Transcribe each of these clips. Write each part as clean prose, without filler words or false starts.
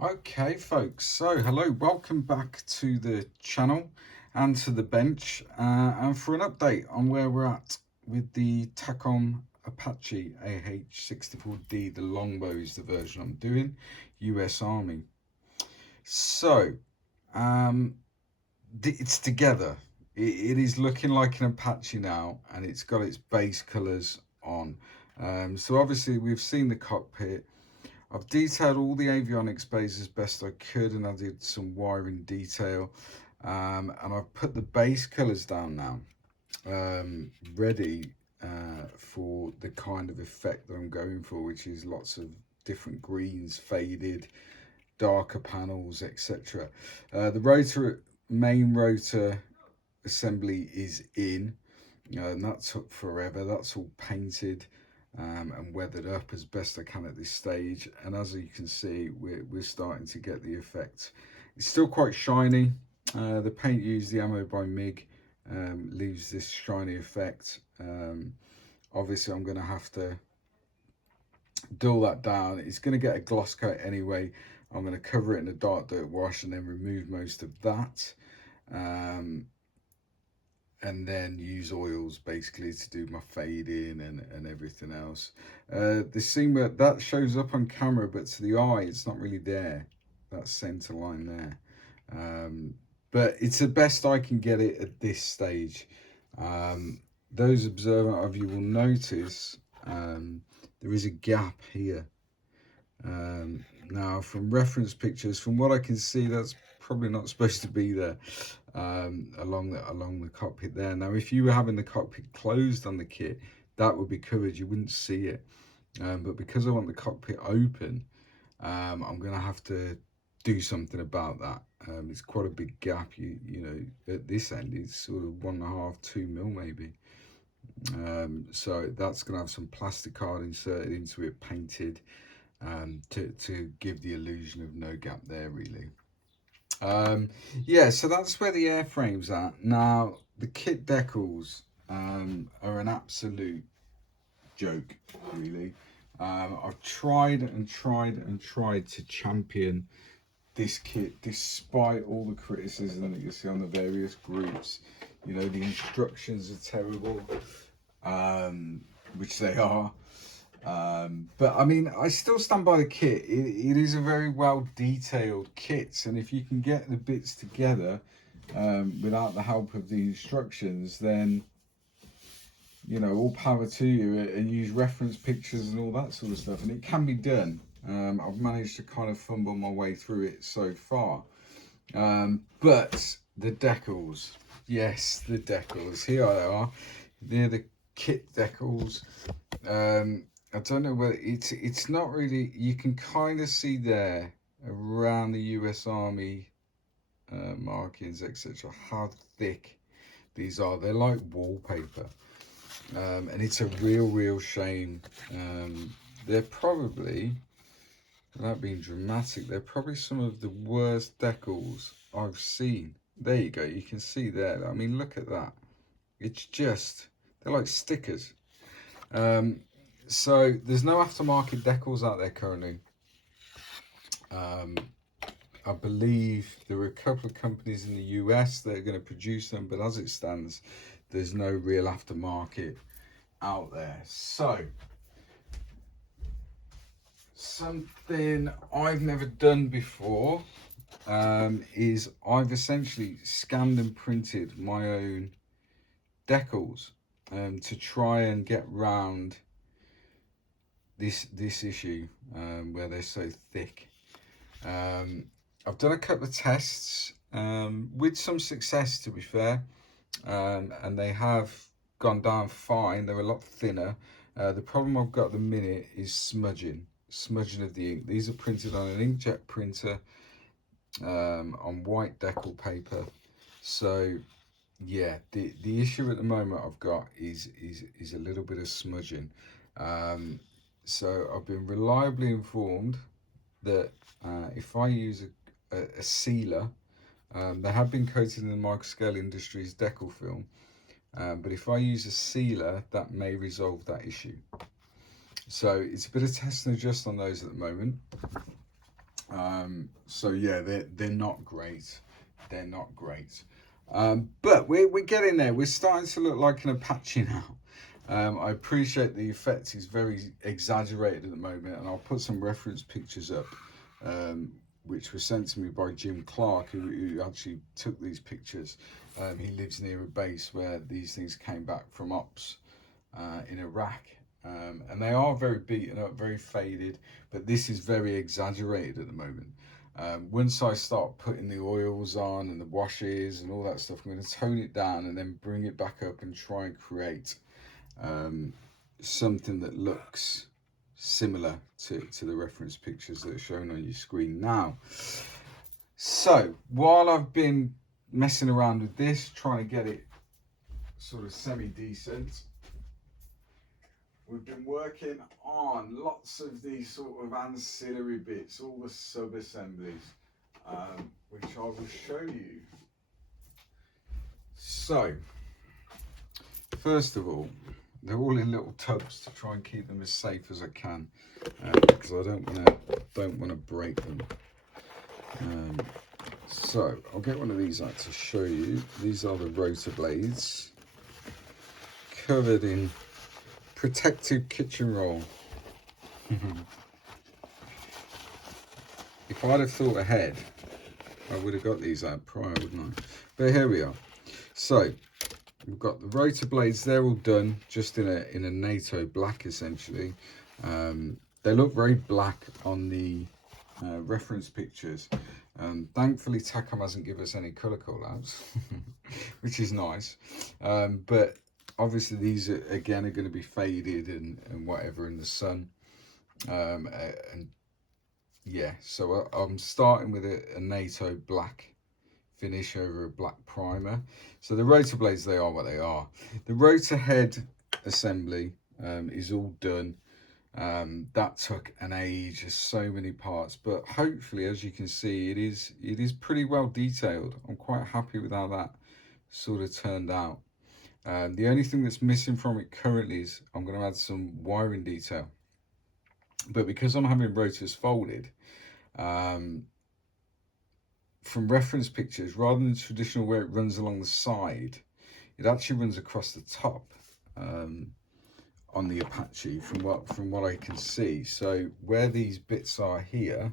Okay folks, so hello, welcome back to the channel and to the bench and for an update on where we're at with the Takom Apache AH-64D, the longbows, the version I'm doing, US Army. So it's together. It is looking like an Apache now, and it's got its base colours on. So obviously we've seen the cockpit. I've detailed all the avionics bays as best I could, and I did some wiring detail, and I've put the base colours down now, ready for the kind of effect that I'm going for, which is lots of different greens, faded, darker panels, etc. The main rotor assembly is in, and that took forever. That's all painted and weathered up as best I can at this stage, and as you can see, we're starting to get the effect. It's still quite shiny. The paint used, the ammo by MIG, leaves this shiny effect. Obviously I'm going to have to dull that down. It's going to get a gloss coat anyway. I'm going to cover it in a dark dirt wash and then remove most of that, and then use oils basically to do my fading and everything else. The seam that shows up on camera, but to the eye it's not really there, that center line there. But it's the best I can get it at this stage. Those observant of you will notice there is a gap here. Now from reference pictures, from what I can see, that's probably not supposed to be there, along the cockpit there. Now if you were having the cockpit closed on the kit, that would be covered, you wouldn't see it, but because I want the cockpit open, I'm gonna have to do something about that. It's quite a big gap. You know, at this end it's sort of 1.5 2 mil maybe. So that's gonna have some plastic card inserted into it, painted, to give the illusion of no gap there really. Yeah, so that's where the airframe's at. Now the kit decals are an absolute joke really. I've tried and tried and tried to champion this kit despite all the criticism that you see on the various groups. You know, the instructions are terrible, which they are. But I mean, I still stand by the kit. It is a very well detailed kit, and if you can get the bits together without the help of the instructions, then you know, all power to you, and use reference pictures and all that sort of stuff, and it can be done. I've managed to kind of fumble my way through it so far, but the decals, yes, the decals, here they are. They're the kit decals. I don't know whether it's not really, you can kind of see there around the US Army markings, etc., how thick these are. They're like wallpaper, and it's a real shame. They're probably, without being dramatic, they're probably some of the worst decals I've seen. There you go, you can see there. I mean, look at that. It's just, they're like stickers. So there's no aftermarket decals out there currently. I believe there are a couple of companies in the US that are going to produce them, but as it stands, there's no real aftermarket out there. So something I've never done before is I've essentially scanned and printed my own decals to try and get round this issue where they're so thick. I've done a couple of tests with some success, to be fair, and they have gone down fine. They're a lot thinner. The problem I've got at the minute is smudging of the ink. These are printed on an inkjet printer on white decal paper. So yeah, the issue at the moment I've got is a little bit of smudging. So I've been reliably informed that if I use a sealer, they have been coated in the microscale industries decal film, but if I use a sealer, that may resolve that issue. So it's a bit of test and adjust on those at the moment. So yeah, they're not great. They're not great. But we're getting there. We're starting to look like an Apache now. I appreciate the effect is very exaggerated at the moment, and I'll put some reference pictures up, which were sent to me by Jim Clark, who actually took these pictures. He lives near a base where these things came back from ops in Iraq. And they are very beaten up, very faded, but this is very exaggerated at the moment. Once I start putting the oils on and the washes and all that stuff, I'm going to tone it down and then bring it back up and try and create something that looks similar to the reference pictures that are shown on your screen now. So while I've been messing around with this, trying to get it sort of semi-decent, we've been working on lots of these sort of ancillary bits, all the sub-assemblies, which I will show you. So, first of all, they're all in little tubs to try and keep them as safe as I can, because I don't want to break them. So I'll get one of these out to show you. These are the rotor blades, covered in protective kitchen roll. If I'd have thought ahead, I would have got these out prior, wouldn't I? But here we are. So we've got the rotor blades. They're all done, just in a NATO black essentially. They look very black on the reference pictures. Thankfully, Takom hasn't given us any colour callouts, which is nice. But obviously these are, again, are going to be faded and whatever in the sun. And yeah, so I'm starting with a NATO black finish over a black primer. So the rotor blades, they are what they are. The rotor head assembly is all done. That took an age, there's so many parts, but hopefully, as you can see, it is pretty well detailed. I'm quite happy with how that sort of turned out. The only thing that's missing from it currently is I'm going to add some wiring detail, but because I'm having rotors folded, from reference pictures, rather than traditional where it runs along the side, it actually runs across the top. On the Apache, from what I can see. So where these bits are here,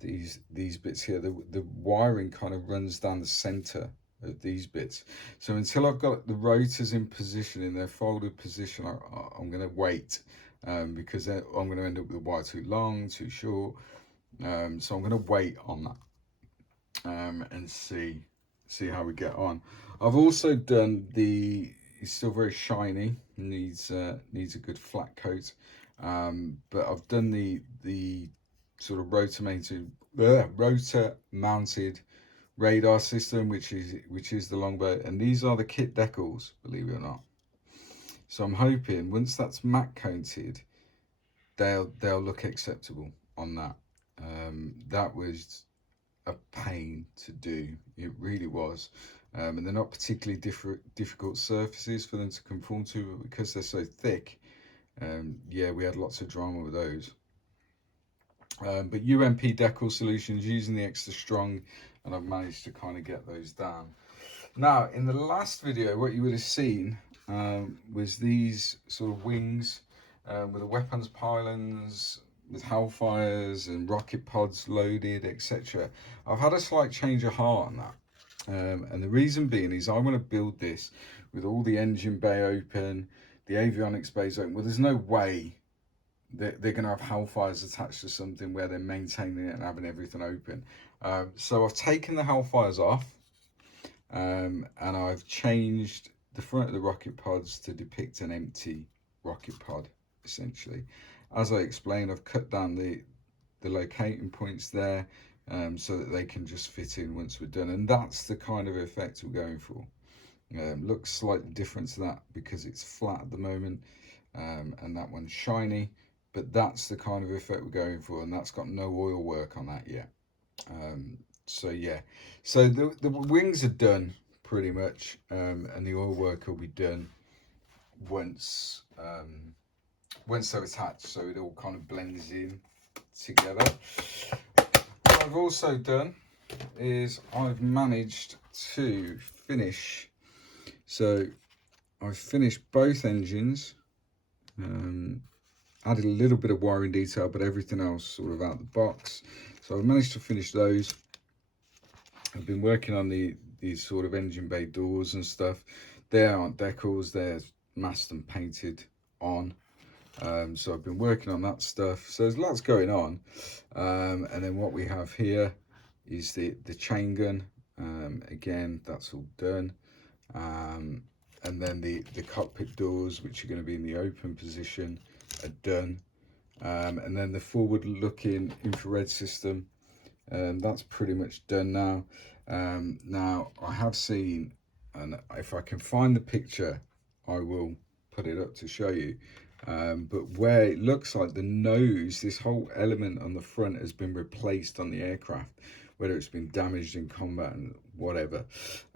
these bits here, the wiring kind of runs down the center of these bits. So until I've got the rotors in position, in their folded position, I'm going to wait, because I'm going to end up with the wire too long, too short. So I'm going to wait on that and see how we get on. I've also done it's still very shiny, needs a good flat coat, but I've done the sort of rotor mounted radar system, which is the longbow, and these are the kit decals, believe it or not. So I'm hoping once that's matte coated, they'll look acceptable on that. That was a pain to do, it really was. And they're not particularly difficult surfaces for them to conform to, but because they're so thick, yeah, we had lots of drama with those. But UMP decal solutions, using the extra strong, and I've managed to kind of get those down. Now, in the last video, what you would have seen was these sort of wings with the weapons pylons, with Hellfires and rocket pods loaded, etc. I've had a slight change of heart on that. And the reason being is I want to build this with all the engine bay open, the avionics bays open. Well, there's no way that they're going to have Hellfires attached to something where they're maintaining it and having everything open. So I've taken the Hellfires off, and I've changed the front of the rocket pods to depict an empty rocket pod, essentially. As I explained, I've cut down the locating points there, so that they can just fit in once we're done, and that's the kind of effect we're going for. Looks slightly different to that because it's flat at the moment, and that one's shiny, but that's the kind of effect we're going for, and that's got no oil work on that yet. So yeah, so the wings are done pretty much, and the oil work will be done once they're attached, so it all kind of blends in together. What I've also done is I've managed to finish, so I've finished both engines, added a little bit of wiring detail, but everything else sort of out the box. So I've managed to finish those. I've been working on these sort of engine bay doors and stuff. They aren't decals, they're masked and painted on. So I've been working on that stuff. So there's lots going on. And then what we have here is the chain gun. Again, that's all done. And then the cockpit doors, which are going to be in the open position, are done. And then the forward looking infrared system, that's pretty much done now. Now I have seen, and if I can find the picture I will put it up to show you, but where it looks like the nose, this whole element on the front has been replaced on the aircraft, whether it's been damaged in combat and whatever,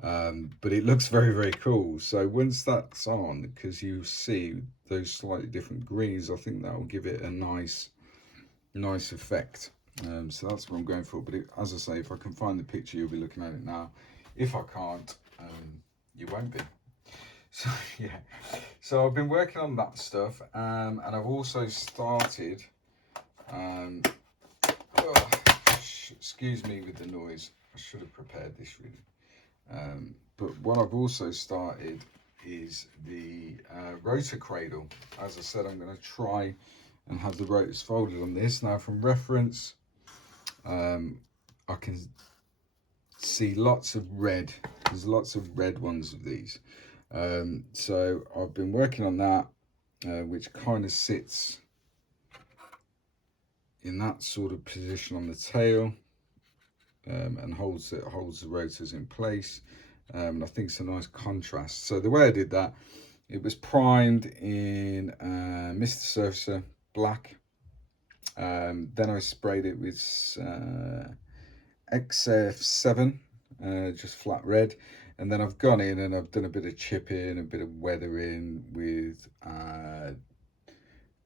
but it looks very, very cool. So once that's on, because you see those slightly different greens, I think that will give it a nice effect. So that's what I'm going for. But as I say, if I can find the picture, you'll be looking at it now. If I can't, you won't be. So yeah, so I've been working on that stuff, and I've also started, excuse me with the noise, I should have prepared this really, but what I've also started is the rotor cradle. As I said, I'm going to try and have the rotors folded on this. Now from reference, I can see lots of red, there's lots of red ones of these. So I've been working on that, which kind of sits in that sort of position on the tail, and holds the rotors in place. And I think it's a nice contrast. So the way I did that, it was primed in Mr. Surfacer black. Then I sprayed it with XF7, just flat red. And then I've gone in and I've done a bit of chipping, a bit of weathering with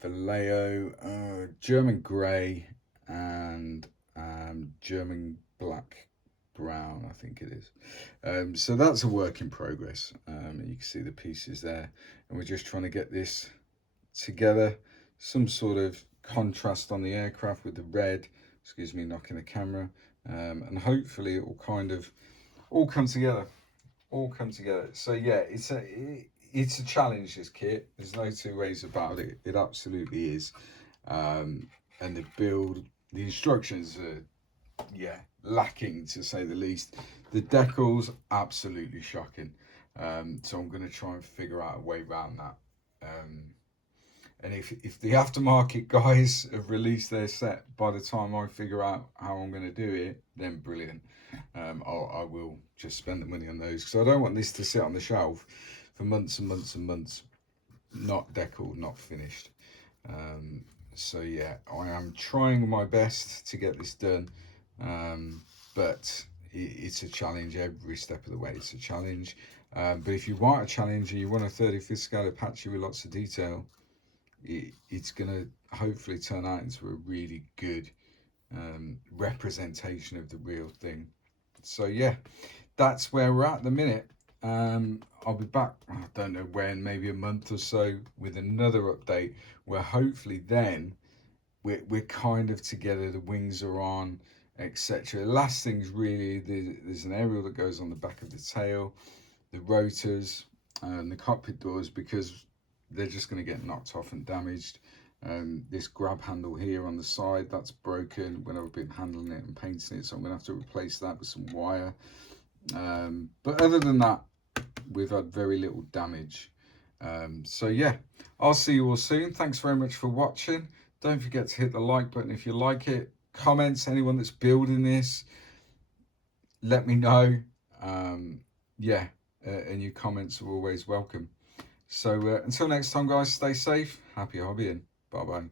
Vallejo, German grey, and German black brown, I think it is. So that's a work in progress. You can see the pieces there, and we're just trying to get this together, some sort of contrast on the aircraft with the red, excuse me knocking the camera, and hopefully it will kind of all come together. So yeah, it's a challenge, this kit, there's no two ways about it. It absolutely is. And the instructions are, yeah, lacking to say the least. The decals, absolutely shocking. So I'm going to try and figure out a way around that. And if the aftermarket guys have released their set by the time I figure out how I'm going to do it, then brilliant. I will just spend the money on those, because I don't want this to sit on the shelf for months and months and months, not deckled, not finished. So yeah, I am trying my best to get this done, but it's a challenge every step of the way. It's a challenge, but if you want a challenge and you want a 35th scale Apache with lots of detail, it's going to hopefully turn out into a really good representation of the real thing. So yeah, that's where we're at the minute. I'll be back, I don't know when, maybe a month or so, with another update where hopefully then we're kind of together, the wings are on, etc. The last thing's really, there's an aerial that goes on the back of the tail, the rotors and the cockpit doors, because they're just going to get knocked off and damaged. This grab handle here on the side, that's broken when I've been handling it and painting it, so I'm going to have to replace that with some wire. But other than that, we've had very little damage. So yeah, I'll see you all soon. Thanks very much for watching. Don't forget to hit the like button if you like it. Comments, anyone that's building this, let me know. Yeah, and your comments are always welcome. So until next time, guys, stay safe, happy hobbying. Bye bye.